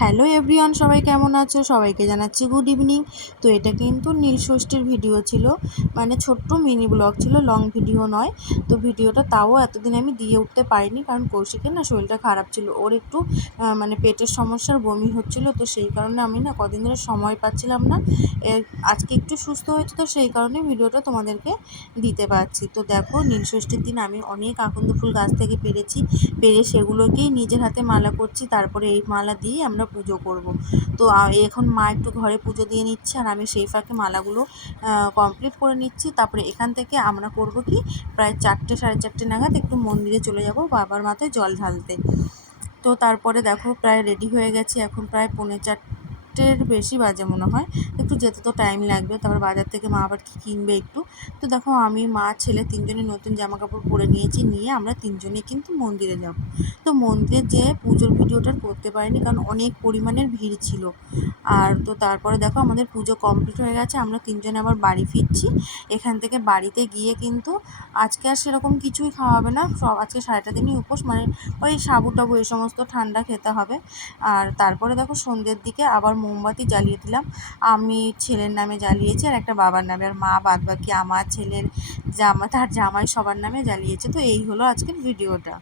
Hello everyone, সবাই কেমন আছো? সবাইকে জানাচ্ছি গুড ইভিনিং তো এটা কিন্তু নীল ষষ্ঠীর ভিডিও ছিল মানে ছোট্ট মিনি ব্লগ ছিল লং ভিডিও নয়। তো ভিডিওটা তাও এতদিন আমি দিয়ে উঠতে পারিনি, কারণ কৌশিকের না শরীরটা খারাপ ছিল। ওর একটু মানে পেটের সমস্যার বমি হচ্ছিল, তো সেই কারণে আমি না কদিন ধরে সময় পাচ্ছিলাম না। আজকে একটু সুস্থ হয়েছে, তো সেই কারণে ভিডিওটা তোমাদেরকে দিতে পারছি। তো দেখো, নীল ষষ্ঠীর দিন আমি অনেক আকন্দ ফুল গাছ থেকে পেরেছি। পেরে সেগুলোকেই নিজের হাতে মালা করছি, তারপরে এই মালা দিয়ে আমরা পুজো করব। তো এখন মা একটু ঘরে পুজো দিয়ে নিচ্ছে আর আমি সেই ফাঁকে মালাগুলো কমপ্লিট করে নিচ্ছি। তারপরে এখান থেকে আমরা করব কি, প্রায় চারটে, সাড়ে চারটে নাগাদ একটু মন্দিরে চলে যাব বাবার মাথায় জল ঢালতে। তো তারপরে দেখো প্রায় রেডি হয়ে গেছি। এখন প্রায় পৌনে চারটের বেশি বাজে মনে হয়। একটু যেতে তো টাইম লাগবে, তারপর বাজার থেকে মা আবার কি কিনবে একটু। তো দেখো, আমি মা, ছেলে তিনজনে নতুন জামা কাপড় পরে নিয়েছি, নিয়ে আমরা তিনজনে কিন্তু মন্দিরে যাব। তো মন্দিরে যেয়ে পুজোর ভিডিওটা করতে পারিনি, কারণ অনেক পরিমাণের ভিড় ছিল। আর তো তারপরে দেখো, আমাদের পুজো কমপ্লিট হয়ে গেছে, আমরা তিনজনে আবার বাড়ি ফিরছি। এখান থেকে বাড়িতে গিয়ে কিন্তু আজকে আর সেরকম কিছুই খাওয়া হবে না। সব আজকে সারাটা দিনই উপোস মানে ওই সাবু টাবু এই সমস্ত ঠান্ডা খেতে হবে। আর তারপরে দেখো সন্ধ্যের দিকে আবার মোমবাতি জ্বালিয়ে দিলাম। আমি ছেলের নামে জ্বালিয়েছি আর একটা বাবার নামে। আর মা বাদ বাকি আমার ছেলের জামা, তার জামাই সবার নামে জ্বালিয়েছে। তো এই হলো আজকের ভিডিওটা।